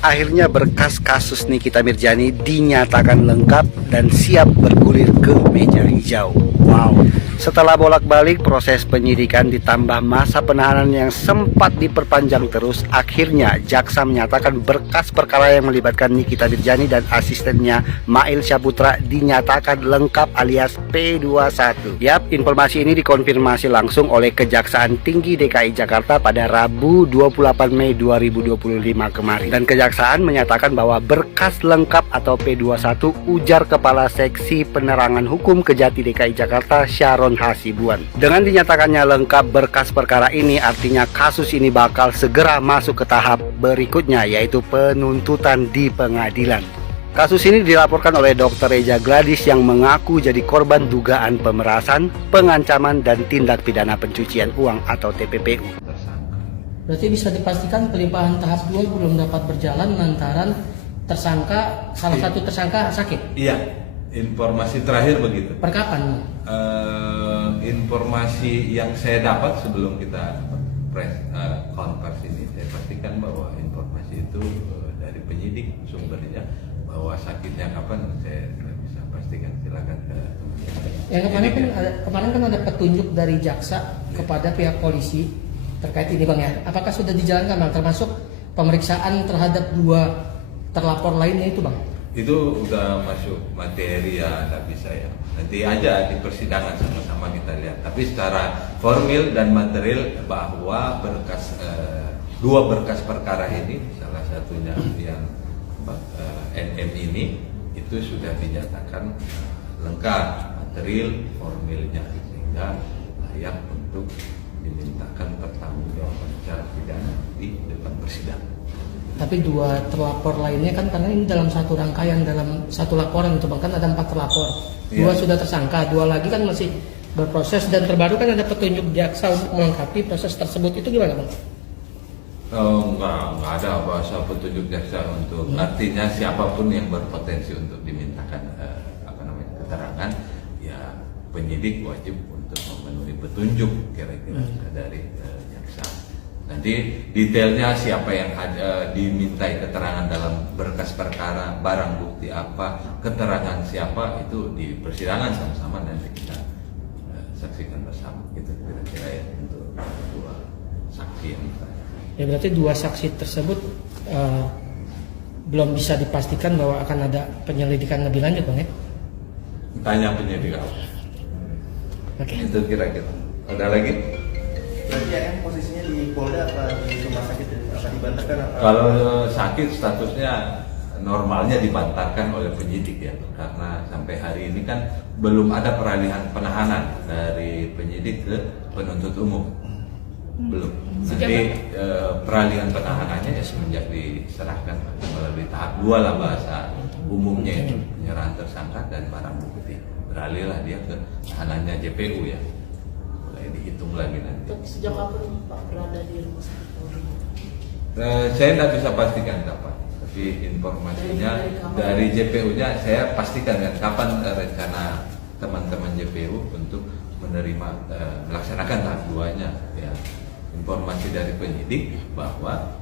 Akhirnya berkas kasus Nikita Mirzani dinyatakan lengkap dan siap bergulir ke meja hijau. Wow. Setelah bolak-balik proses penyidikan ditambah masa penahanan yang sempat diperpanjang terus, akhirnya jaksa menyatakan berkas perkara yang melibatkan Nikita Mirzani dan asistennya Mail Syaputra dinyatakan lengkap alias P21. Yap, informasi ini dikonfirmasi langsung oleh Kejaksaan Tinggi DKI Jakarta pada Rabu 28 Mei 2025 kemarin. Dan Kejaksaan menyatakan bahwa berkas lengkap atau P21, ujar Kepala Seksi Penerangan Hukum Kejati DKI Jakarta Sharon Hasibuan. Dengan dinyatakannya lengkap berkas perkara ini, artinya kasus ini bakal segera masuk ke tahap berikutnya, yaitu penuntutan di pengadilan. Kasus ini dilaporkan oleh Dr. Reja Gladys yang mengaku jadi korban dugaan pemerasan, pengancaman, dan tindak pidana pencucian uang atau TPPU. Berarti bisa dipastikan pelimpahan tahap 2 belum dapat berjalan lantaran salah satu tersangka sakit? Iya, informasi terakhir begitu. Per kapan? Informasi yang saya dapat sebelum kita press konferensi ini, saya pastikan bahwa informasi itu dari penyidik sumbernya, bahwa sakitnya kapan saya tidak bisa pastikan. Silakan ke yang kemarin kan ada petunjuk dari jaksa kepada pihak polisi terkait ini, Bang, ya. Apakah sudah dijalankan, Bang, termasuk pemeriksaan terhadap 2 terlapor lainnya itu, Bang? Itu udah masuk materi ya, nggak bisa ya. Nanti aja di persidangan sama-sama kita lihat. Tapi secara formil dan material bahwa berkas 2 berkas perkara ini, salah satunya yang NM ini, itu sudah dinyatakan lengkap material formilnya, sehingga layak untuk dimintakan pertanggungjawaban secara pidana di depan persidangan. Tapi 2 terlapor lainnya kan, karena ini dalam satu rangkaian, dalam satu laporan itu, Bang, kan ada 4 terlapor. 2 sudah tersangka, 2 lagi kan masih berproses, dan terbaru kan ada petunjuk jaksa untuk melengkapi proses tersebut. Itu gimana, Bang? Enggak ada bahasa petunjuk jaksa untuk artinya siapapun yang berpotensi untuk dimintakan keterangan, ya penyidik wajib untuk memenuhi petunjuk kira-kira dari jaksa. Nanti detailnya siapa yang dimintai keterangan dalam berkas perkara, barang bukti apa, keterangan siapa, itu di persidangan sama-sama nanti kita saksikan bersama. Itu kira-kira ya untuk 2 saksi yang ditanya. Ya, berarti 2 saksi tersebut belum bisa dipastikan bahwa akan ada penyelidikan lebih lanjut, Bang, ya? Tanya penyidik apa? Oke. Itu kira-kira. Ada lagi? Berarti ya, posisinya di Polda apa di rumah sakit, apa dibantarkan apa? Kalau sakit statusnya normalnya dibantarkan oleh penyidik ya, karena sampai hari ini kan belum ada peralihan penahanan dari penyidik ke penuntut umum, belum. Nanti peralihan penahanannya ya semenjak diserahkan melalui tahap 2 lah bahasa umumnya itu, penyerahan tersangka dan barang bukti, beralihlah dia ke tahanannya JPU ya. Dihitung lagi nanti. Sejak kapan Pak berada di rumah sakit? Saya tidak bisa pastikan kapan, tapi informasinya dari JPU-nya saya pastikan kan kapan rencana teman-teman JPU untuk menerima melaksanakan tahap 2-nya ya. Informasi dari penyidik bahwa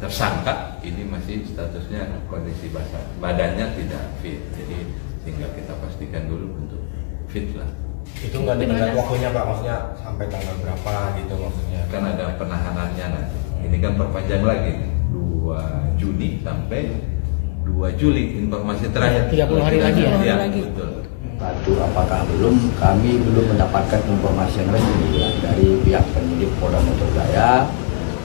tersangka ini masih statusnya kondisi badannya tidak fit, jadi sehingga kita pastikan dulu untuk fit lah. Itu nggak ada waktunya, Pak, maksudnya sampai tanggal berapa gitu maksudnya? Kan ada penahanannya nanti. Ini kan perpanjang lagi 2 Juni sampai 2 Juli informasi terakhir. 30 hari lagi ya? Iya, betul. Satu, apakah kami belum mendapatkan informasi yang resmi dari pihak penyidik Polda Metro Jaya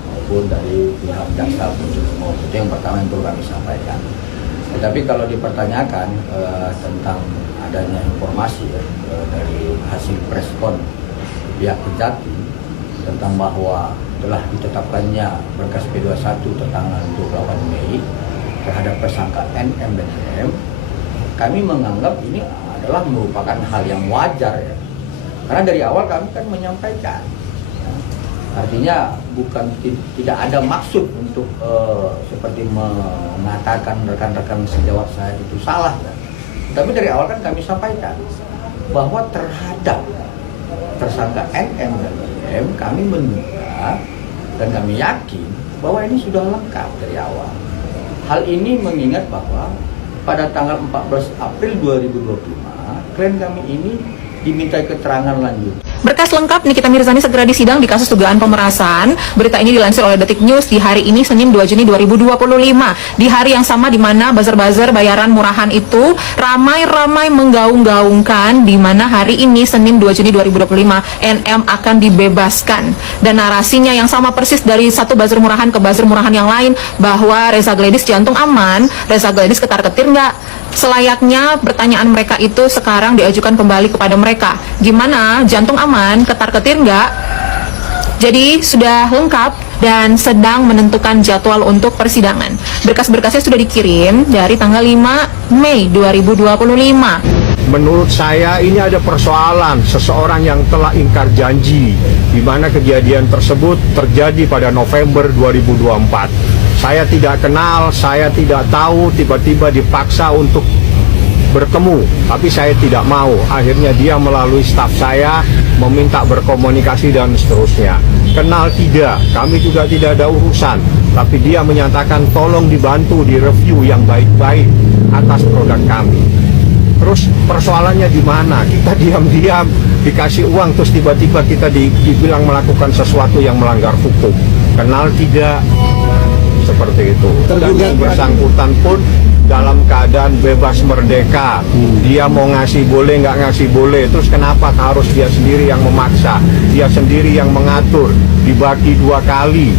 maupun dari pihak jaksa penuntut umum. Itu yang pertama yang perlu kami sampaikan. Tetapi kalau dipertanyakan tentang adanya informasi dari hasil preskon pihak Kejati tentang bahwa telah ditetapkannya berkas P21 tanggal 28 Mei terhadap tersangka NM dan M, kami menganggap ini adalah merupakan hal yang wajar ya. Karena dari awal kami kan menyampaikan, ya, artinya tidak ada maksud untuk seperti mengatakan rekan-rekan sejawat saya itu salah ya. Tapi dari awal kan kami sampaikan bahwa terhadap tersangka NM dan M kami menduga dan kami yakin bahwa ini sudah lengkap dari awal. Hal ini mengingat bahwa pada tanggal 14 April 2025, klien kami ini diminta keterangan lanjut. Berkas lengkap Nikita Mirzani segera disidang di kasus dugaan pemerasan. Berita ini dilansir oleh Detik News di hari ini Senin 2 Juni 2025. Di hari yang sama di mana buzzer-buzzer bayaran murahan itu ramai-ramai menggaung-gaungkan di mana hari ini Senin 2 Juni 2025 NM akan dibebaskan. Dan narasinya yang sama persis dari satu buzzer murahan ke buzzer murahan yang lain bahwa Reza Gladys jantung aman, Reza Gladys ketar-ketir nggak? Selayaknya pertanyaan mereka itu sekarang diajukan kembali kepada mereka. Gimana? Jantung aman? Ketar-ketir nggak? Jadi sudah lengkap dan sedang menentukan jadwal untuk persidangan. Berkas-berkasnya sudah dikirim dari tanggal 5 Mei 2025. Menurut saya ini ada persoalan seseorang yang telah ingkar janji, di mana kejadian tersebut terjadi pada November 2024. Saya tidak kenal, saya tidak tahu, tiba-tiba dipaksa untuk bertemu, tapi saya tidak mau. Akhirnya dia melalui staf saya meminta berkomunikasi dan seterusnya. Kenal tidak, kami juga tidak ada urusan, tapi dia menyatakan tolong dibantu di review yang baik-baik atas produk kami. Terus persoalannya di mana? Kita diam-diam dikasih uang terus tiba-tiba kita dibilang melakukan sesuatu yang melanggar hukum. Kenal tidak? Seperti itu. Dan yang bersangkutan pun dalam keadaan bebas merdeka. Dia mau ngasih boleh, nggak ngasih boleh. Terus kenapa harus dia sendiri yang memaksa? Dia sendiri yang mengatur. Dibagi 2 kali.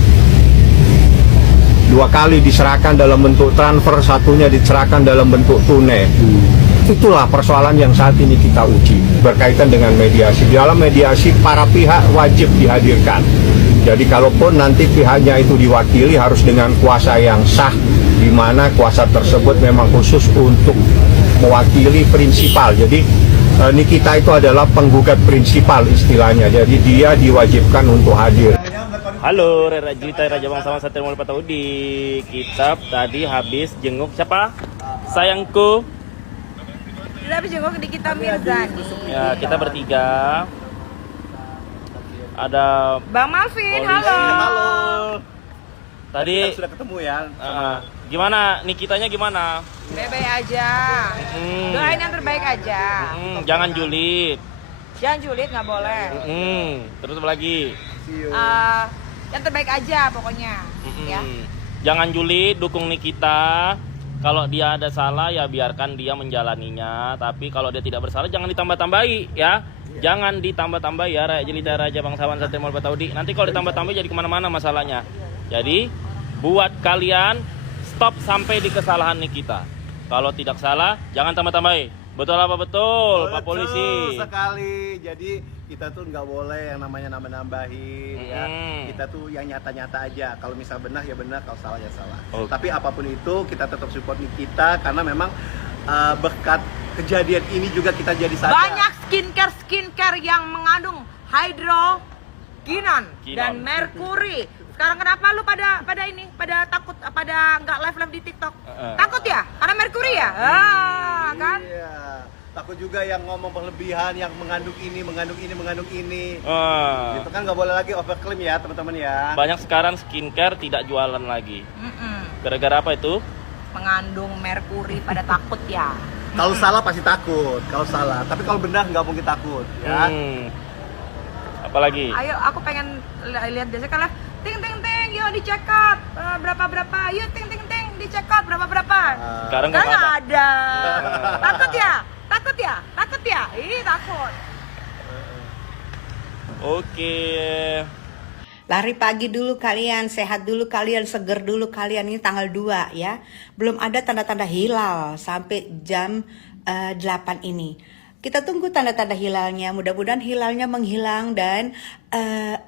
2 kali diserahkan dalam bentuk transfer, satunya diserahkan dalam bentuk tunai. Itulah persoalan yang saat ini kita uji berkaitan dengan mediasi. Dalam mediasi para pihak wajib dihadirkan. Jadi kalaupun nanti pihaknya itu diwakili harus dengan kuasa yang sah, di mana kuasa tersebut memang khusus untuk mewakili prinsipal. Jadi Nikita itu adalah penggugat prinsipal istilahnya. Jadi dia diwajibkan untuk hadir. Halo, Rajita Raja Bangsawan Satria Mulia Pataudi. Kita tadi habis jenguk siapa? Sayangku. Kita habis jenguk Nikita Mirzani. Ya, kita bertiga. Ada Bang Malvin, polisi. halo. Tadi sudah ketemu ya. gimana? Nikitanya gimana? Bebe aja. Doain yang terbaik aja. Jangan julid. Jangan julid, nggak boleh. Terus apa lagi? Yang terbaik aja pokoknya. Ya. Jangan julid, dukung Nikita. Kalau dia ada salah ya biarkan dia menjalaninya. Tapi kalau dia tidak bersalah jangan ditambah-tambahi ya. Jangan ditambah-tambah ya Jelita Raja Bangsawan Satria Mulia Pataudi. Nanti kalau ditambah-tambah jadi kemana-mana masalahnya. Jadi buat kalian stop sampai di kesalahan Nikita. Kalau tidak salah jangan tambah-tambahi. Betul apa betul Pak Polisi? Betul sekali. Jadi kita tuh nggak boleh yang namanya nambah-nambahin ya. Kita tuh yang nyata-nyata aja. Kalau misal benar ya benar, kalau salah ya salah. Tapi apapun itu kita tetap support Nikita karena memang berkat kejadian ini juga kita jadi sadar. Banyak skincare yang mengandung hydroquinone dan merkuri. Sekarang kenapa lu pada takut pada nggak live di TikTok? Takut ya? Karena merkuri ya? Kan? Iya. Takut juga yang ngomong berlebihan, yang mengandung ini. Itu kan nggak boleh lagi overclaim ya teman-teman ya. Banyak sekarang skincare tidak jualan lagi. Gara-gara apa itu? Mengandung merkuri, pada takut ya. Kalau salah pasti takut, kalau salah. Tapi kalau benar nggak mungkin takut ya. Apalagi? Ayo, aku pengen lihat desa kan. Ting, yuk di check out berapa. Yuk ting, di check out berapa. Sekarang kan nggak ada. Takut ya. Ih, takut. Oke. Lari pagi dulu kalian, sehat dulu kalian, seger dulu kalian. Ini tanggal 2 ya. Belum ada tanda-tanda hilal sampai jam 8 ini. Kita tunggu tanda-tanda hilalnya. Mudah-mudahan hilalnya menghilang dan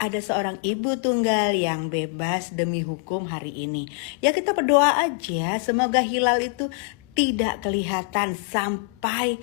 ada seorang ibu tunggal yang bebas demi hukum hari ini. Ya kita berdoa aja semoga hilal itu tidak kelihatan sampai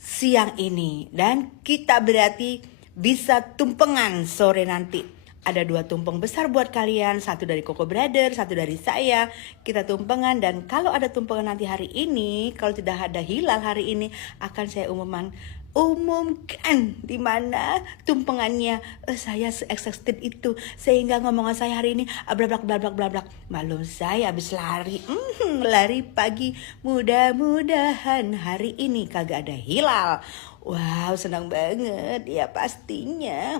siang ini. Dan kita berarti bisa tumpengan sore nanti. Ada 2 tumpeng besar buat kalian, satu dari Koko Brother, satu dari saya. Kita tumpengan dan kalau ada tumpengan nanti hari ini, kalau tidak ada hilal hari ini, akan saya umumkan umumkan di mana tumpengannya saya se-exhausted itu sehingga ngomongan saya hari ini blablak blablak blablak. Malum saya habis lari lari pagi, mudah-mudahan hari ini kagak ada hilal. Wow, senang banget ya pastinya.